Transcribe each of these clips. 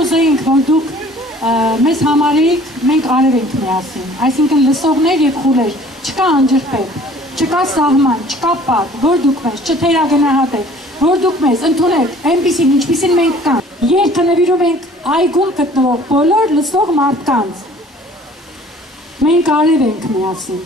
Ուզեինք, որ դուք մեզ համարեիք, մենք արև ենք միասին, այսինքն լսողներ և խուլեր, չկա անջրպետ, չկա սահման, չկա պատ, որ դուք մեզ չթերագնահատեք, որ դուք մեզ ընդունեք այնպիսին, ինչպիսին մենք կան, երգը նվիրում ենք այգում գտնվող բոլոր լսող մարդկանց, մենք արև ենք միասին։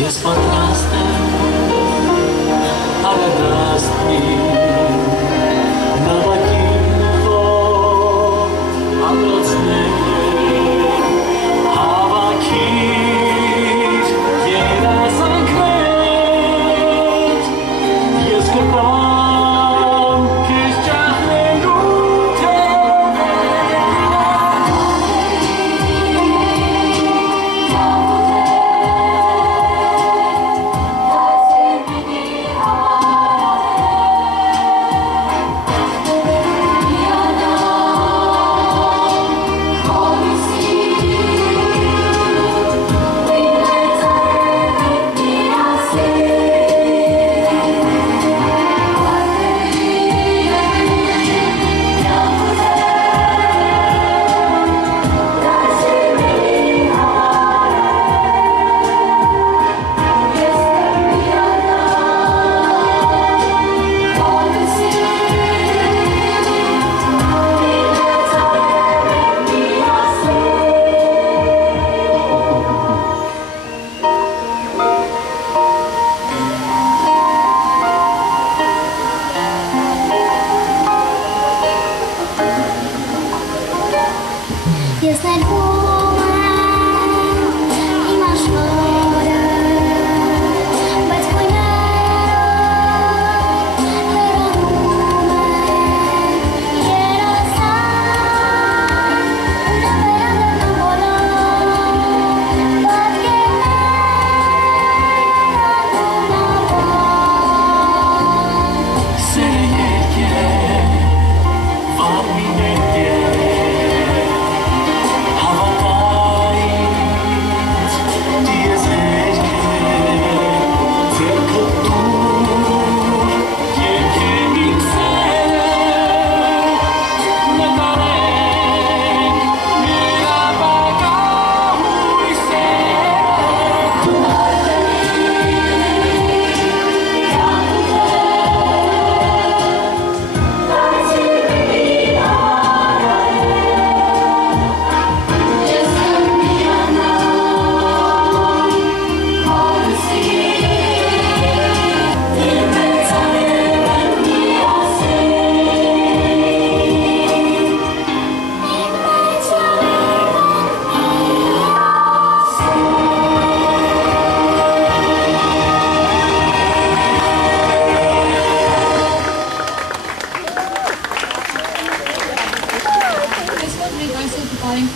Ես պատրաստ եմ արագացնի նավակին, որ ամրոցներ հավաքիր երազանքներ, ես կպամ քեզ ճահնելու Yes, that woman, in my shoulder, but when I heard a woman, yet I saw una bella voló, but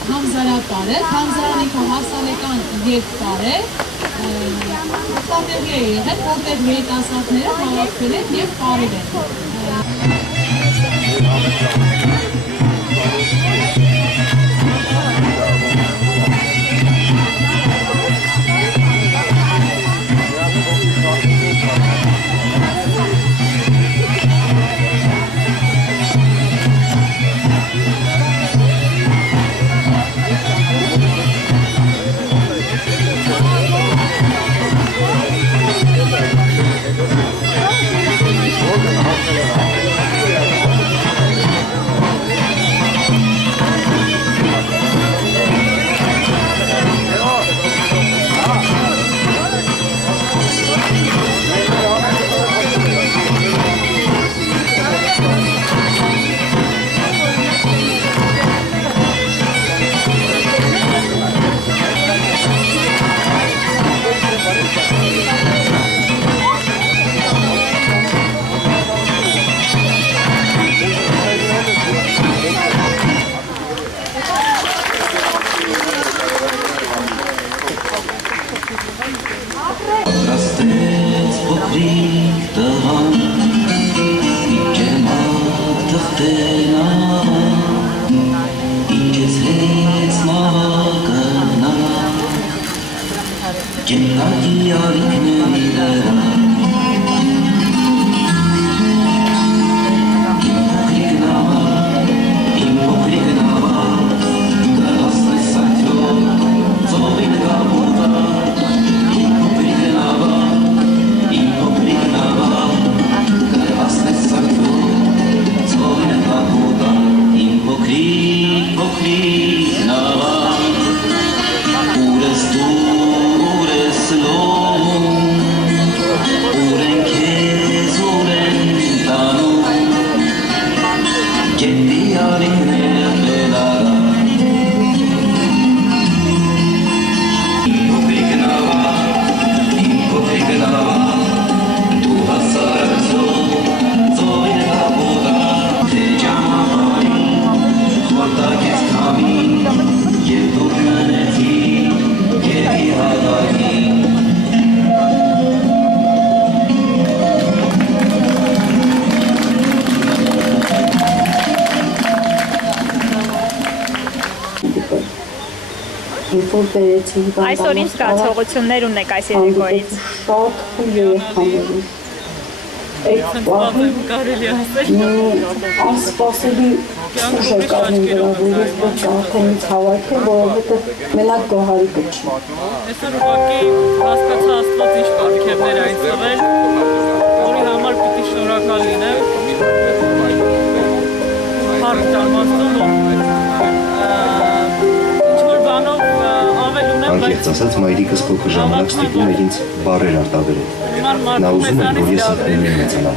Համզարատարը, Համզարանի համասարական երկ տարը տանելի է եղել, որտեղ երիտասարդները հավաքվել են և կարել են։ Thank you. Այսօր ինչ զգացողություններ ունեք այս երեկոյից։ Շատ երեխաների։ Կարելի է ասել։ Անսպասելի ուժ է կարմին դրա, որ ես ոչ արդեն ինձ հավաքում, որովհետև մենակ գոհարի կոչի։ Այսօր ուղղակի հասկացա Աստված ինչ պարգևներ այն տվել, որի համար պիտի շնորհակալ լինեմ։ Հարկ դարմաստում ինչ-որ բանով ավել ունեմ, Անկեղծ ասած, մայրիկս փոքր ժամանակ ստիպում էր ինձ բառեր արտաբերել։ Նա ուզում էր, որ ես ինքնին մեծանամ։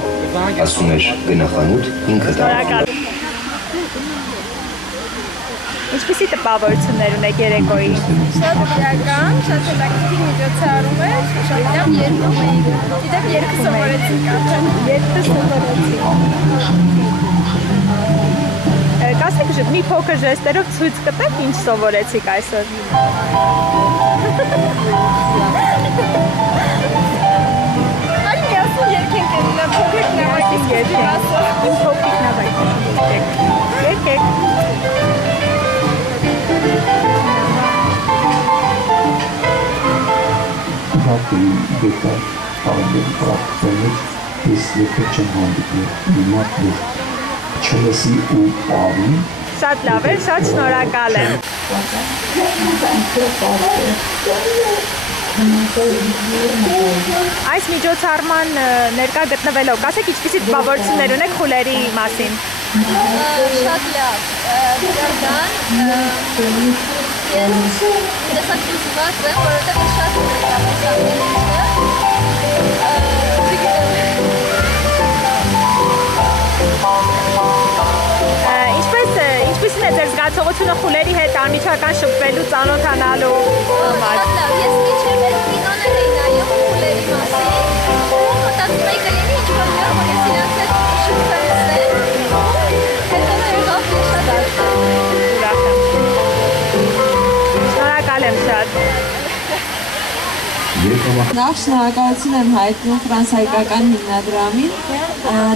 Ասում էր գնա խանութ, ինքը դա։ Ինչպիսի տպավորություններ ունեք երեկոյին։ Շատ դրական, շատ հետաքրքիր միջոցառում էր, շատ լավ երգում էինք։ Գիտեք, երգը սովորեցինք արդեն։ Երգը սովորեցինք։ Կասեք մի փոքր ժեստերով ցույց կտեք ինչ սովորեցիք այսօր։ Արի միասին երգենք էլի, փոքրիկ նավակից երգենք։ Փոքրիկ նավակից երգեք։ Հատկի դեպքեր ավելի պրակտիկներ ես եկել չեմ հանդիպել իմատ որ չլսի ու պարի Շատ լավ է, շատ շնորհակալ եմ։ Այս միջոցառման ներկա գտնվելով, կասեք ինչպիսի տպավորություններ ունեք խուլերի մասին։ Շատ լավ, դրական, ես տեսակցված եմ, որովհետև ես շատ Ինչպիսին է ձեր զգացողությունը խուլերի հետ անմիջական շփվելու, ծանոթանալու համար։ Շատ լավ, ես մինչև այդ կինոներ էի նայում խուլերի մասին, ու մտածում էի կլինի ինչ-որ մի օր, որ ես իրենց հետ շփվեմ, հետո եղավ ես շատ ուրախ եմ։ Շնորհակալ եմ շատ։ Նախ շնորհակալություն եմ հայտնում Ֆրանսիական հիմնադրամին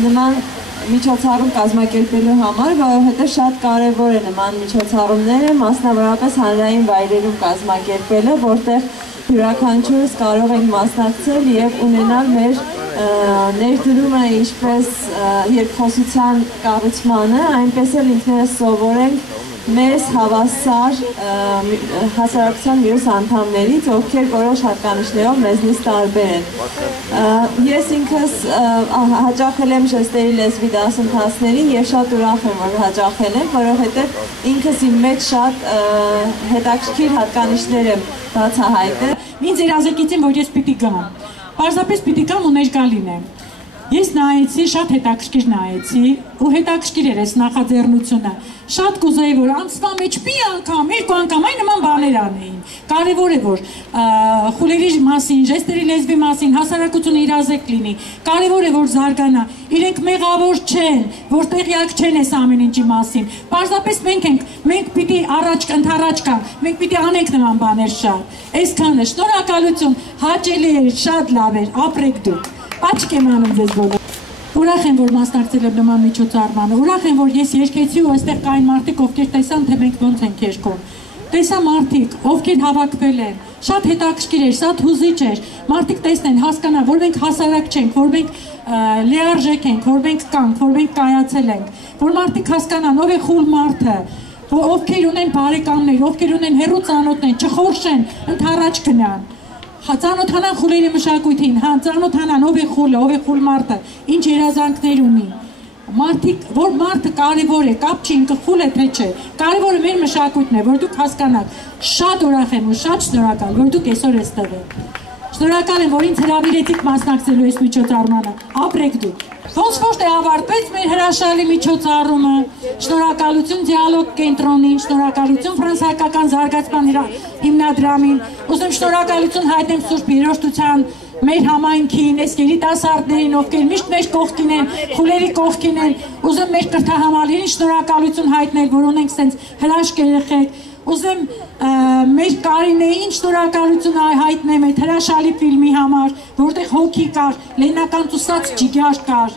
նման միջոցառում կազմակերպելու համար, որովհետև շատ կարևոր է նման միջոցառումները, մասնավորապես հանրային վայրերում կազմակերպելը, որտեղ յուրաքանչյուրս կարող ենք մասնակցել եւ ունենալ մեր ներդրումը ինչպես երկխոսության կառուցմանը, այնպես էլ ինքներս սովորենք մեզ հավասար հասարակության մյուս անդամներից, ովքեր որոշ հատկանիշներով մեզնից տարբեր են։ Ես ինքս հաճախել եմ ժեստերի լեզվի դասընթացներին եւ շատ ուրախ եմ, որ հաճախել եմ, որովհետեւ ինքս իմ մեջ շատ հետաքրքիր հատկանիշներ եմ բացահայտել։ Ինձ երազեկեցին, որ ես պիտի գամ։ Պարզապես պիտի գամ ու ներկա լինեմ։ Ես նայեցի, շատ հետաքրքիր նայեցի ու հետաքրքիր էր այս նախաձեռնությունը։ Շատ կուզեի, որ ամսվա մեջ մի անգամ, երկու անգամ այն նման բաներ անեին։ Կարևոր է, որ խուլերի մասին, ժեստերի լեզվի մասին հասարակությունը իրազեկ լինի։ Կարևոր է, որ զարգանա։ Իրենք մեղավոր չեն, որ տեղյակ չեն այս ամեն ինչի մասին։ Պարզապես մենք պիտի ընդառաջ գանք, մենք պիտի անենք նման բաներ շատ։ Այսքանը շնորհակալություն, հաճելի էր, շատ լավ էր, ապրեք դուք։ Աչք եմ անում ձեզ բոլոր։ Ուրախ եմ, որ մասնակցել եմ նման միջոցառմանը, ուրախ եմ, որ ես երգեցի ու այստեղ կային մարդիկ, ովքեր տեսան, թե մենք ոնց ենք երգում։ Տեսա մարդիկ, ովքեր հավաքվել են, շատ հետաքրքիր էր, շատ հուզիչ էր, մարդիկ տեսնեն, հասկանան, որ մենք հասարակ չենք, որ մենք լիարժեք ենք, որ մենք կանք, որ մենք կայացել ենք, որ մարդիկ հասկանան, ով է խուլ մարդը, ովքեր ունեն բարեկամներ, ովքեր ունեն հեռու ծանոթներ, չխորշեն, ընդառաջ գնան։ Ծանոթանան խուլերի մշակույթին, ծանոթանան ով է խուլը, ով է խուլ մարդը, ինչ երազանքներ ունի։ որ մարդը կարևոր է, կապ չի ինքը խուլ է թե չէ, կարևորը մեր մշակույթն է, որ դուք հասկանաք, շատ ուրախ եմ ու շատ շնորհակալ, որ դուք այսօր այստեղ եք։ Շնորհակալ եմ, որ ինձ հրավիրեցիք մասնակցելու այս միջոցառմանը, ապրեք դուք։ Ոնց որ թե ավարտվեց մեր հրաշալի միջոցառումը, շնորհակալություն դիալոգ կենտրոնին, շնորհակալություն ֆրանսիական զարգացման հիմնադրամին, ուզում շնորհակալություն հայտնեմ Սուրբ Երաժշտության մեր համայնքին, այս երիտասարդներին, ովքեր միշտ մեր կողքին են, խուլերի կողքին են, ուզում մեր կրթահամալիրին շնորհակալություն հայտնել, որ ունենք սենց հրաշք երեխեք, ուզում մեր Կարինեին շնորհակալություն հայտնեմ այդ հրաշալի ֆիլմի համար, որտեղ հոգի կար, լենական ծուսած ջիգար կար,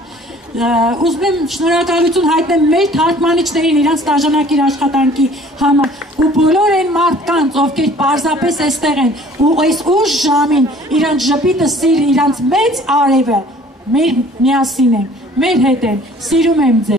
ուզում եմ շնորհակալություն հայտնեմ մեր թարգմանիչներին իրանց ստաժանակիր աշխատանքի համար ու բոլոր այն մարդկանց, ովքեր պարզապես այստեղ են ու այս ուշ ժամին իրանց ժպիտը սիրի, իրանց մեծ արևը մեր միասին են, մեր հետ են, սիրում եմ ձեզ։